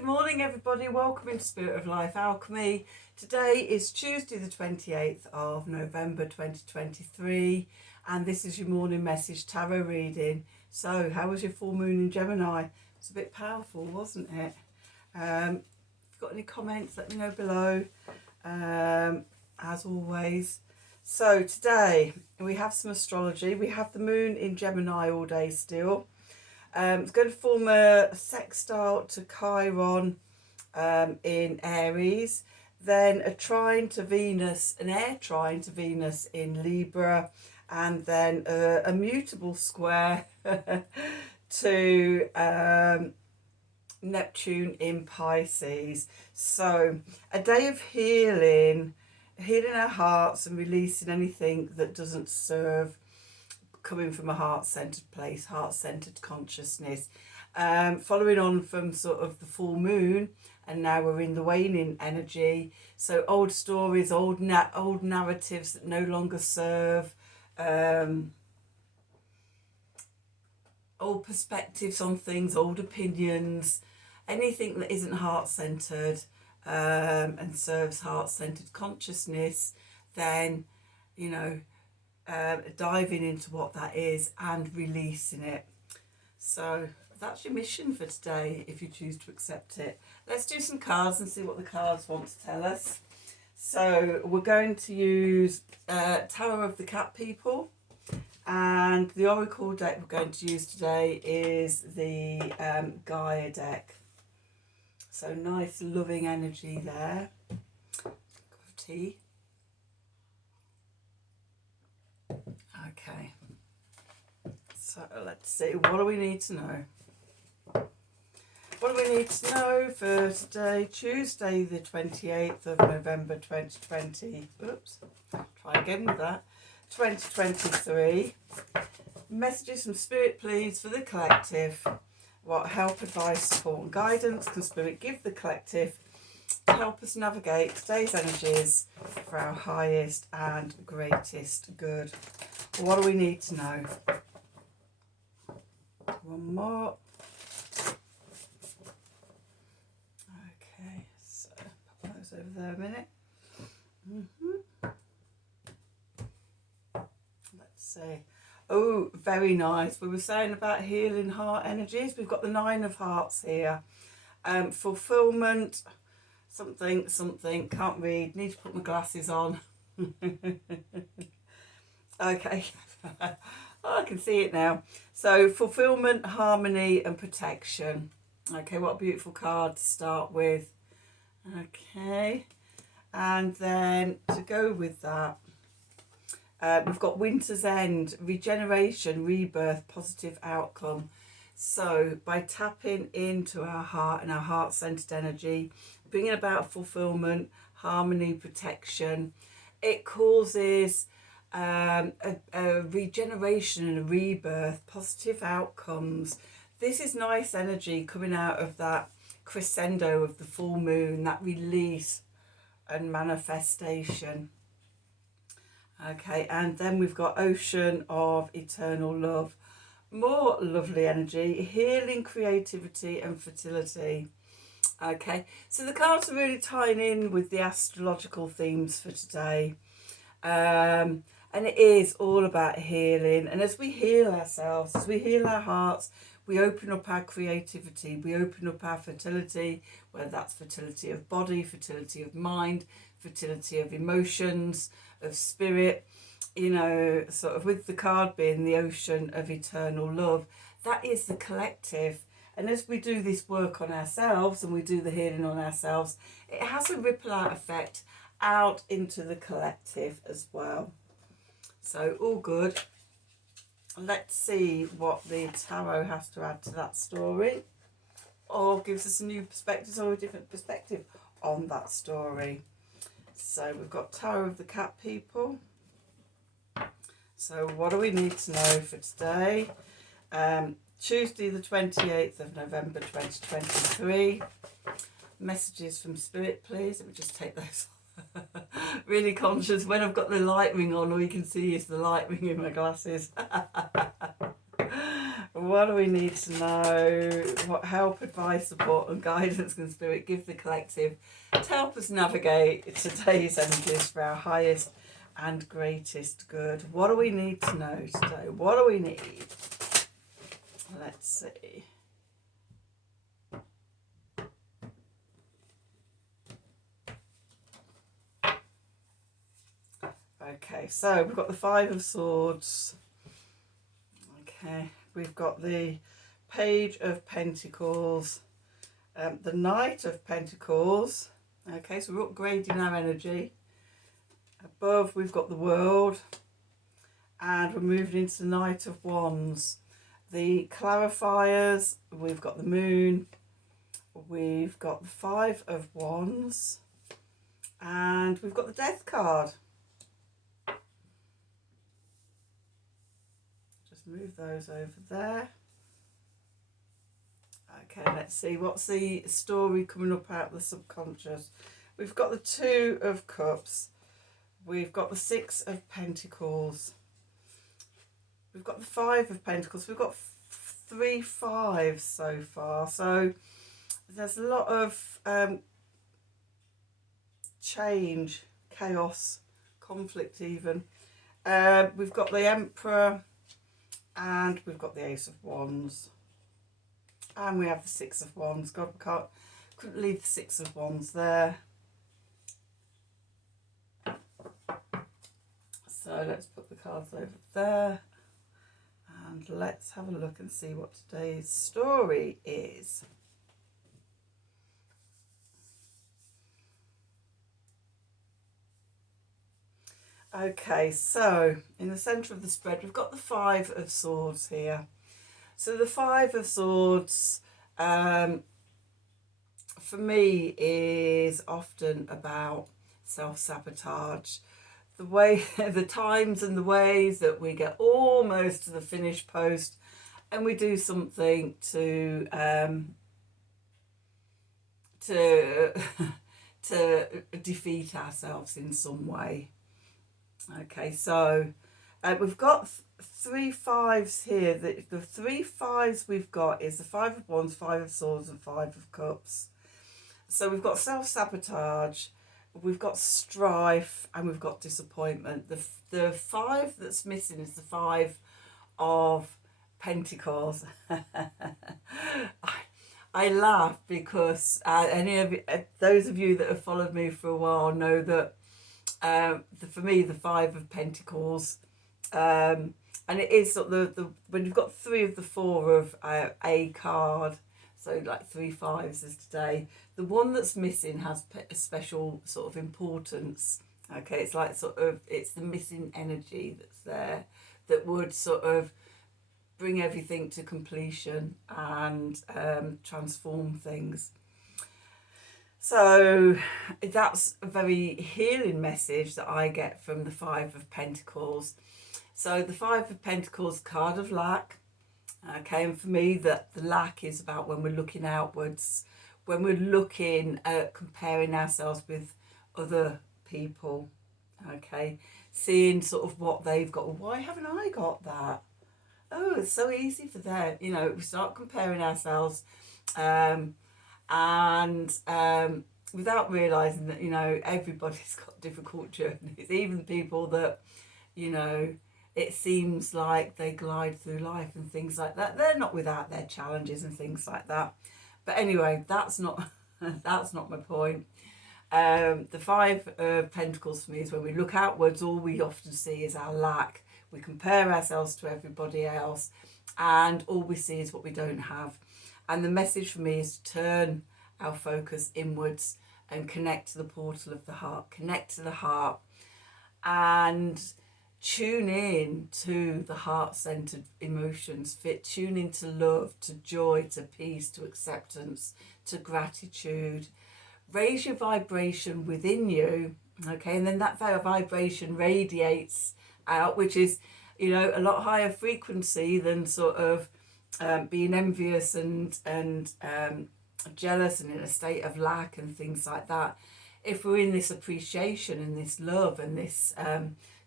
Good morning everybody, welcome into Spirit of Life Alchemy. Today is Tuesday the 28th of November 2023 and this is your morning message tarot reading. So how was your full moon in Gemini? It's a bit powerful, wasn't it? If you've got any comments, let me know below, as always. So today we have some astrology. We have the moon in Gemini all day still. It's going to form a sextile to Chiron in Aries, then a trine to Venus, an air trine to Venus in Libra, and then a mutable square to Neptune in Pisces. So a day of healing our hearts and releasing anything that doesn't serve, coming from a heart-centered place, heart-centered consciousness, following on from sort of the full moon, and now we're in the waning energy. So old stories, old narratives that no longer serve, old perspectives on things, old opinions, anything that isn't heart-centered and serves heart-centered consciousness, then, you know, diving into what that is and releasing it. So that's your mission for today if you choose to accept it. Let's do some cards and see what the cards want to tell us. So we're going to use Tarot of the Cat People, and the Oracle deck we're going to use today is the Gaia deck. So nice loving energy there. Cup of tea. Okay, so let's see, what do we need to know? What do we need to know for today, Tuesday the 28th of November 2020, oops, try again with that, 2023. Messages from Spirit please for the collective. What help, advice, support and guidance can Spirit give the collective to help us navigate today's energies for our highest and greatest good? What do we need to know? One more. Okay, so pop those over there a minute. Let's see. Oh, very nice. We were saying about healing heart energies. We've got the Nine of Hearts here. Fulfillment, something, can't read. Need to put my glasses on. Okay. Oh, I can see it now. So fulfillment, harmony and protection. Okay, what a beautiful card to start with. Okay, and then to go with that, we've got Winter's End, regeneration, rebirth, positive outcome. So by tapping into our heart and our heart-centered energy, bringing about fulfillment, harmony, protection, it causes a regeneration and a rebirth, positive outcomes. This is nice energy coming out of that crescendo of the full moon, that release and manifestation. Okay, and then we've got Ocean of Eternal Love, more lovely energy, healing, creativity and fertility. Okay, so the cards are really tying in with the astrological themes for today. And it is all about healing. And as we heal ourselves, as we heal our hearts, we open up our creativity, we open up our fertility, whether that's fertility of body, fertility of mind, fertility of emotions, of spirit, you know, sort of with the card being the Ocean of Eternal Love. That is the collective. And as we do this work on ourselves and we do the healing on ourselves, it has a ripple out effect out into the collective as well. So all good. Let's see what the tarot has to add to that story, or gives us a new perspective or a different perspective on that story. So we've got Tarot of the Cat People. So what do we need to know for today? Tuesday the 28th of November 2023. Messages from Spirit please. Let me just take those off. Really conscious when I've got the light ring on, all you can see is the light ring in my glasses. What what do we need to know? What help, advice, support and guidance can Spirit give the collective to help us navigate today's energies for our highest and greatest good? What do we need to know today? What do we need? Let's see. Okay, so we've got the Five of Swords. Okay, we've got the Page of Pentacles, the Knight of Pentacles. Okay, so we're upgrading our energy. Above, we've got the World, and we're moving into the Knight of Wands. The clarifiers, we've got the Moon, we've got the Five of Wands, and we've got the Death card. Just move those over there. Okay, let's see, what's the story coming up out of the subconscious? We've got the Two of Cups, we've got the Six of Pentacles, we've got the Five of Pentacles, we've got 3 fives so far. So there's a lot of change, chaos, conflict even. We've got the Emperor and we've got the Ace of Wands. And we have the Six of Wands. God, we couldn't leave the Six of Wands there. So let's put the cards over there. And let's have a look and see what today's story is. Okay, so in the centre of the spread, we've got the Five of Swords here. So the Five of Swords, for me, is often about self-sabotage. The way, the times and the ways that we get almost to the finished post and we do something to defeat ourselves in some way. Okay, so we've got 3 fives here. The 3 fives we've got is the Five of Wands, Five of Swords and Five of Cups. So we've got self-sabotage, we've got strife and we've got disappointment. The 5 that's missing is the Five of Pentacles. I laugh because those of you that have followed me for a while know that for me the Five of Pentacles, and it is sort of the when you've got 3 of the 4 of a card, so like 3 fives as today, the one that's missing has a special sort of importance. Okay, it's like sort of, it's the missing energy that's there that would sort of bring everything to completion and transform things. So that's a very healing message that I get from the Five of Pentacles. So the Five of Pentacles, card of lack. Okay, and for me that the lack is about when we're looking outwards, when we're looking at comparing ourselves with other people. Okay, seeing sort of what they've got. Well, why haven't I got that? Oh, it's so easy for them. You know, we start comparing ourselves without realising that, you know, everybody's got difficult journeys. Even people that, you know, it seems like they glide through life and things like that, they're not without their challenges and things like that. But anyway, that's not that's not my point. The Five of Pentacles for me is when we look outwards, all we often see is our lack. We compare ourselves to everybody else and all we see is what we don't have. And the message for me is to turn our focus inwards and connect to the portal of the heart, connect to the heart and tune in to the heart-centered emotions, tune into love, to joy, to peace, to acceptance, to gratitude. Raise your vibration within you, okay, and then that vibration radiates out, which is, you know, a lot higher frequency than sort of being envious and jealous and in a state of lack and things like that. If we're in this appreciation and this love and this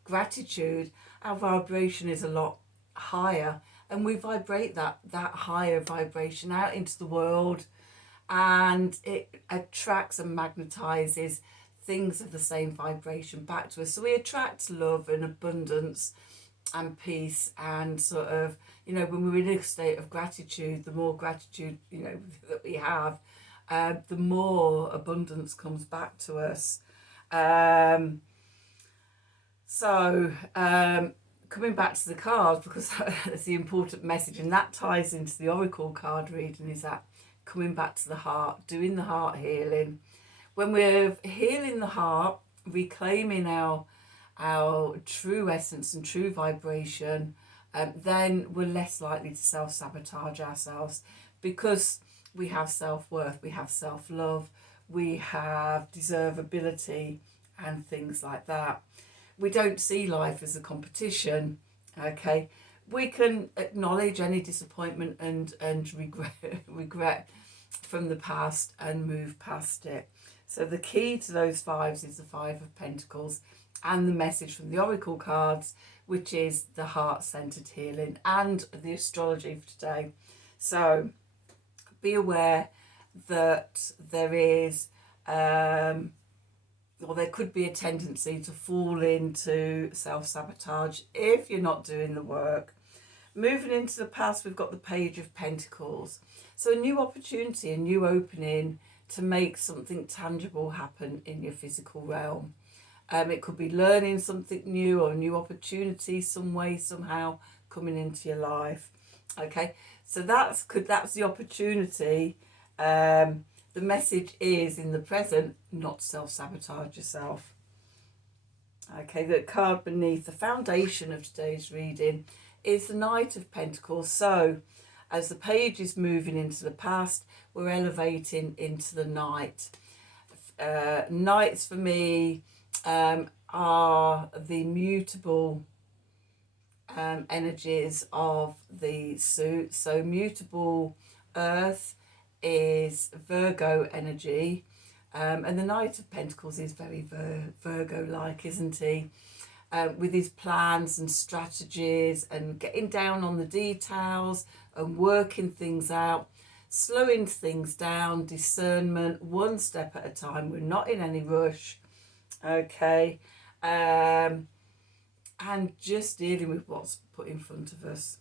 gratitude, our vibration is a lot higher, and we vibrate that higher vibration out into the world, and it attracts and magnetizes things of the same vibration back to us. So we attract love and abundance and peace, and sort of, you know, when we're in a state of gratitude, the more gratitude, you know, that we have, the more abundance comes back to us. Coming back to the cards, because that's the important message, and that ties into the oracle card reading, is that coming back to the heart, doing the heart healing. When we're healing the heart, reclaiming our true essence and true vibration, then we're less likely to self-sabotage ourselves, because we have self-worth, we have self-love, we have deservability and things like that. We don't see life as a competition, okay? We can acknowledge any disappointment and regret from the past and move past it. So the key to those fives is the Five of Pentacles and the message from the oracle cards, which is the heart-centered healing, and the astrology for today. So be aware that there is or there could be a tendency to fall into self-sabotage if you're not doing the work. Moving into the past, we've got the Page of Pentacles. So a new opportunity, a new opening to make something tangible happen in your physical realm. It could be learning something new, or a new opportunity some way, somehow coming into your life. Okay, so that's the opportunity. The message is, in the present, not self-sabotage yourself. Okay, the card beneath, the foundation of today's reading, is the Knight of Pentacles. So as the page is moving into the past, we're elevating into the night. Knights for me are the mutable energies of the suit. So mutable earth is Virgo energy, and the Knight of Pentacles is very Virgo-like, isn't he? With his plans and strategies and getting down on the details and working things out, slowing things down, discernment, one step at a time. We're not in any rush, okay? And just dealing with what's put in front of us.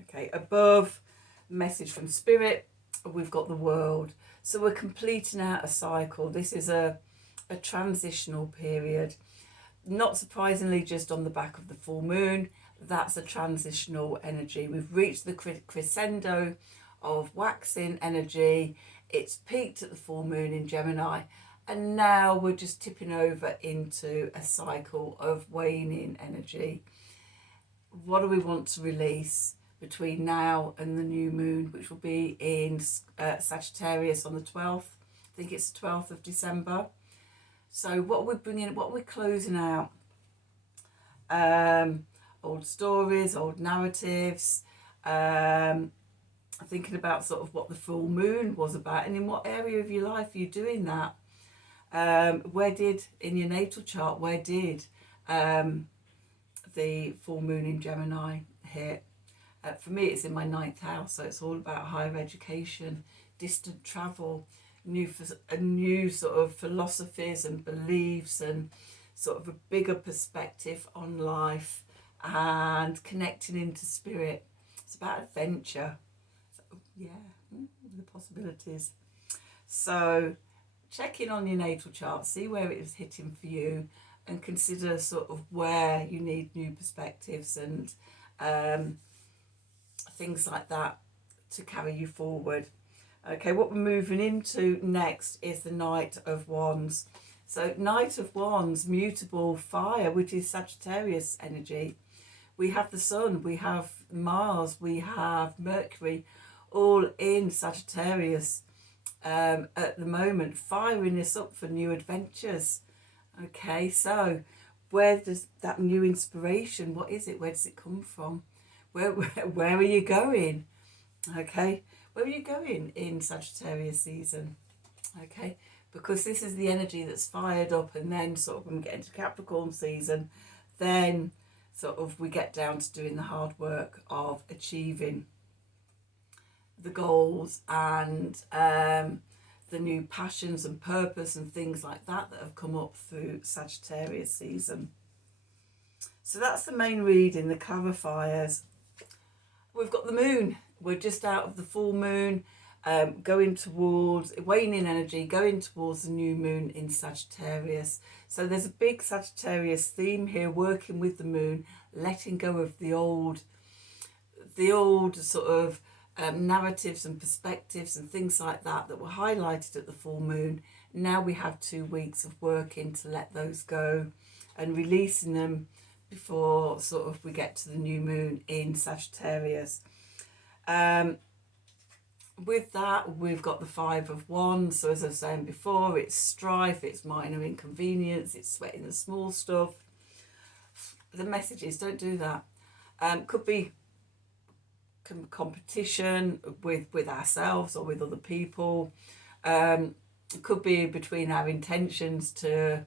Okay, above, message from Spirit, we've got the World. So we're completing out a cycle. This is a transitional period. Not surprisingly, just on the back of the full moon, that's a transitional energy. We've reached the crescendo of waxing energy. It's peaked at the full moon in Gemini, and now we're just tipping over into a cycle of waning energy. What do we want to release between now and the new moon, which will be in Sagittarius on the 12th? I think it's the 12th of December. So what we're bringing, what we're closing out, old stories, old narratives, thinking about sort of what the full moon was about, and in what area of your life are you doing that? Where did, in your natal chart, where did the full moon in Gemini hit? For me, it's in my 9th house, so it's all about higher education, distant travel, new sort of philosophies and beliefs, and sort of a bigger perspective on life, and connecting into spirit. It's about adventure. So, yeah, the possibilities. So check in on your natal chart, see where it is hitting for you, and consider sort of where you need new perspectives and things like that to carry you forward. Okay, what we're moving into next is the Knight of Wands. So Knight of Wands, mutable fire, which is Sagittarius energy. We have the Sun, we have Mars, we have Mercury, all in Sagittarius at the moment, firing us up for new adventures. Okay, so where does that new inspiration, what is it? Where does it come from? Where are you going? Okay, where are you going in Sagittarius season? Okay, because this is the energy that's fired up, and then sort of when we get into Capricorn season, then sort of we get down to doing the hard work of achieving the goals and the new passions and purpose and things like that have come up through Sagittarius season. So that's the main reading, the clarifiers. We've got the moon. We're just out of the full moon, going towards waning energy, going towards the new moon in Sagittarius. So there's a big Sagittarius theme here, working with the moon, letting go of the old sort of narratives and perspectives and things like that were highlighted at the full moon. Now we have 2 weeks of working to let those go and releasing them before sort of we get to the new moon in Sagittarius. With that, we've got the 5 of Wands. So as I was saying before, it's strife, it's minor inconvenience, it's sweating the small stuff. The message is don't do that. Could be competition with ourselves or with other people. It could be between our intentions to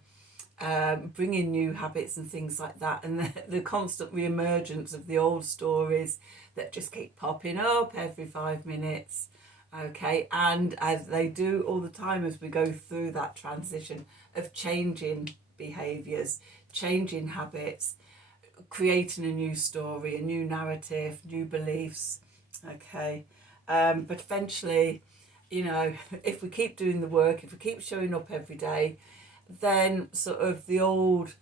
bring in new habits and things like that, and the constant re-emergence of the old stories that just keep popping up every 5 minutes. Okay, and as they do all the time as we go through that transition of changing behaviours, changing habits, creating a new story, a new narrative, new beliefs. Okay, but eventually, you know, if we keep doing the work, if we keep showing up every day, then sort of the old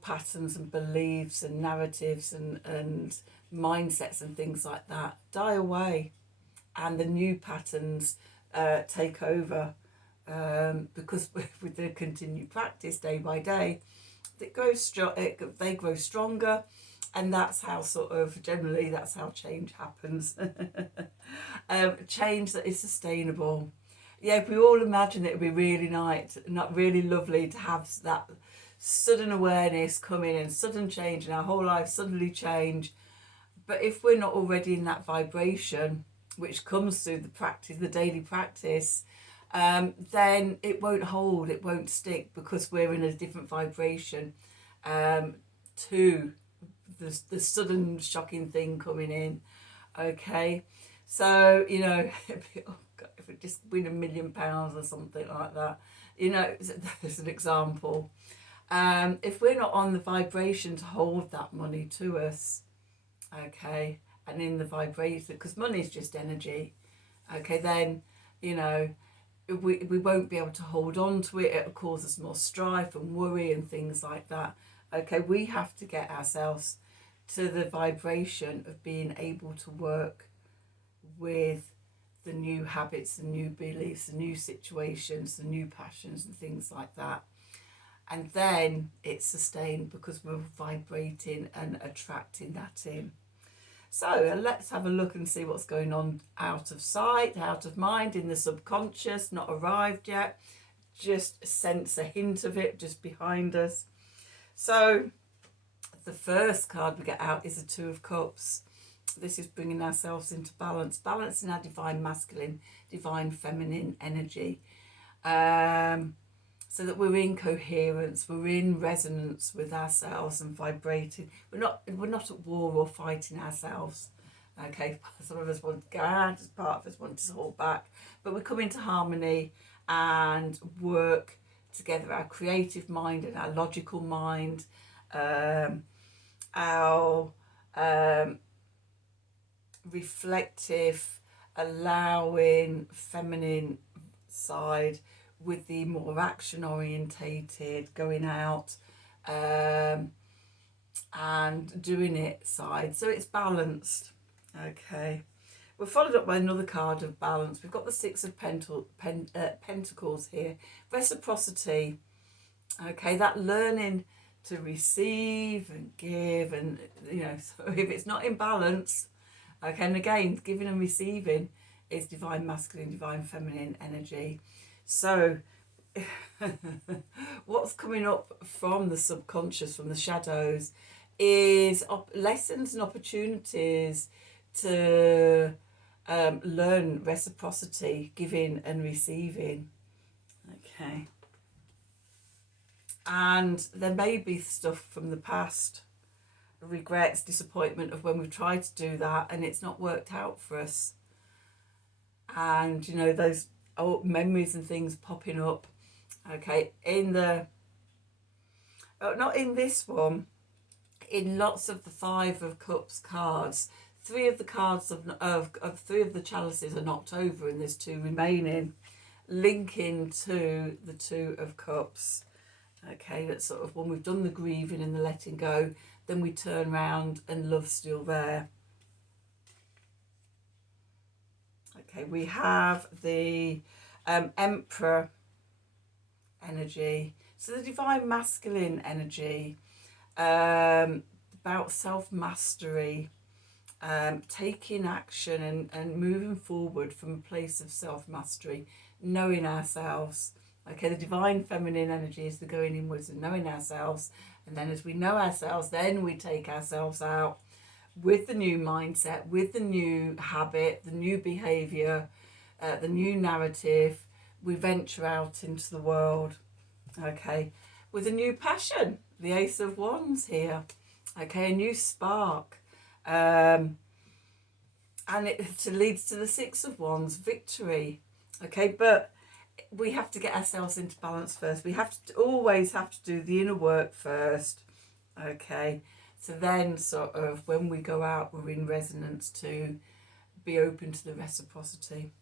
patterns and beliefs and narratives and mindsets and things like that die away, and the new patterns take over, because with the continued practice day by day, they grow stronger, and that's how sort of generally that's how change happens. Change that is sustainable. Yeah, if we all imagine it would be really nice, not really lovely to have that sudden awareness come in and sudden change and our whole life suddenly change. But if we're not already in that vibration, which comes through the practice, the daily practice, then it won't hold, it won't stick, because we're in a different vibration to the sudden shocking thing coming in. Okay, so, you know, oh God, if we just win £1 million or something like that, you know, there's an example. If we're not on the vibration to hold that money to us, okay, and in the vibration, because money is just energy, okay, then, you know, we won't be able to hold on to it. It'll cause us more strife and worry and things like that. Okay, we have to get ourselves to the vibration of being able to work with the new habits, the new beliefs, the new situations, the new passions and things like that. And then it's sustained because we're vibrating and attracting that in. So let's have a look and see what's going on out of sight, out of mind, in the subconscious, not arrived yet. Just sense a hint of it just behind us. So the first card we get out is the 2 of Cups. This is bringing ourselves into balance, balancing our divine masculine, divine feminine energy. So that we're in coherence, we're in resonance with ourselves and vibrating. We're not at war or fighting ourselves. Okay, some of us want to go out, as part of us want to hold back, but we come into harmony and work together. Our creative mind and our logical mind, our reflective, allowing feminine side, with the more action orientated, going out and doing it side. So it's balanced. Okay, we're followed up by another card of balance. We've got the 6 of Pentacles here, reciprocity. Okay, that learning to receive and give, and, you know, so if it's not in balance, okay, and again, giving and receiving is divine masculine, divine feminine energy. So what's coming up from the subconscious, from the shadows, is lessons and opportunities to learn reciprocity, giving and receiving. Okay. And there may be stuff from the past, regrets, disappointment of when we've tried to do that and it's not worked out for us. And, you know, those old memories and things popping up. Okay, in the, not in this one, in lots of the Five of Cups cards, three of the cards of three of the chalices are knocked over and there's two remaining, linking to the Two of Cups. Okay, that's sort of when we've done the grieving and the letting go, then we turn around and love's still there. Okay, we have the Emperor energy. So the divine masculine energy, about self-mastery, taking action and moving forward from a place of self-mastery, knowing ourselves. Okay, the divine feminine energy is the going inwards and knowing ourselves. And then as we know ourselves, then we take ourselves out with the new mindset, with the new habit, the new behaviour, the new narrative. We venture out into the world, okay, with a new passion, the Ace of Wands here, okay, a new spark. And it leads to the Six of Wands, victory, okay, but we have to get ourselves into balance first. We have to always have to do the inner work first, okay, so then sort of when we go out, we're in resonance to be open to the reciprocity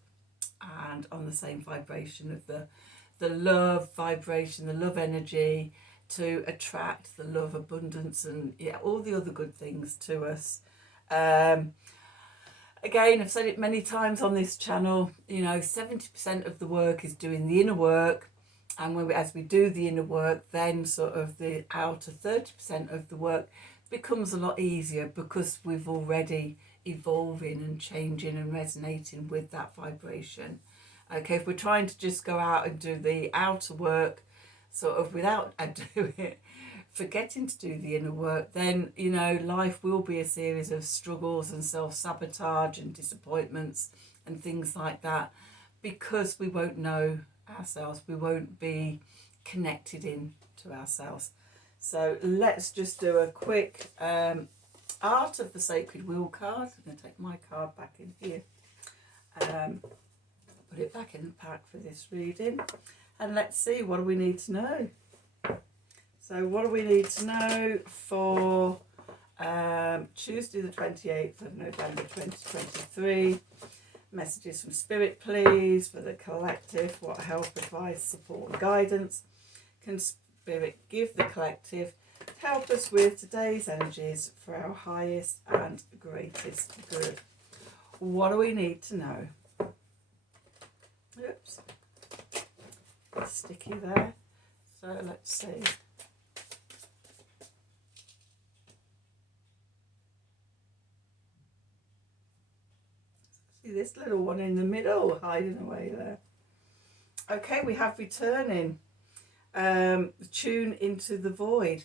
and on the same vibration of the love vibration, the love energy, to attract the love abundance and yeah, all the other good things to us. Again, I've said it many times on this channel, you know, 70% of the work is doing the inner work. And when as we do the inner work, then sort of the outer 30% of the work becomes a lot easier because we've already evolving and changing and resonating with that vibration. Okay, if we're trying to just go out and do the outer work sort of without forgetting to do the inner work, then, you know, life will be a series of struggles and self-sabotage and disappointments and things like that, because we won't know ourselves, we won't be connected in to ourselves. So let's just do a quick Art of the Sacred Wheel card. I'm going to take my card back in here, put it back in the pack for this reading, and let's see, what do we need to know? So what do we need to know for Tuesday the 28th of November 2023? Messages from Spirit, please, for the collective. What help, advice, support and guidance can Spirit give the collective to help us with today's energies for our highest and greatest good? What do we need to know? Oops. It's sticky there. So let's see. See this little one in the middle hiding away there. Okay, we have returning. Tune into the void.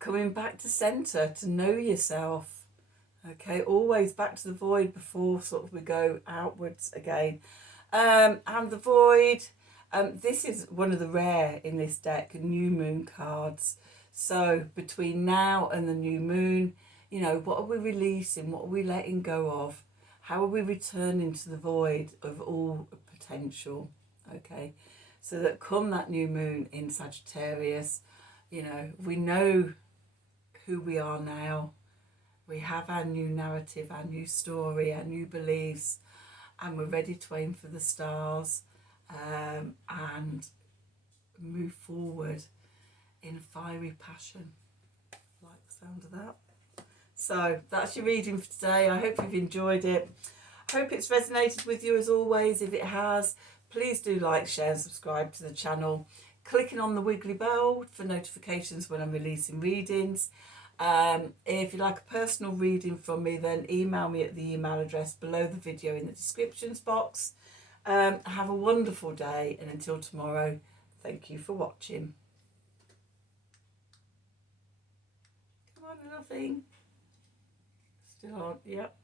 Coming back to centre, to know yourself. Okay, always back to the void before sort of we go outwards again. And the void, this is one of the rare in this deck, new moon cards. So between now and the new moon, you know, what are we releasing? What are we letting go of? How are we returning to the void of all potential? Okay, so that come that new moon in Sagittarius, you know, we know who we are now. We have our new narrative, our new story, our new beliefs, and we're ready to aim for the stars and move forward in fiery passion. I like the sound of that. So that's your reading for today. I hope you've enjoyed it. I hope it's resonated with you as always. If it has, please do like, share and subscribe to the channel. Clicking on the wiggly bell for notifications when I'm releasing readings. If you like a personal reading from me, then email me at the email address below the video in the descriptions box. Have a wonderful day, and until tomorrow, thank you for watching. Come on, little thing. Still on, yep.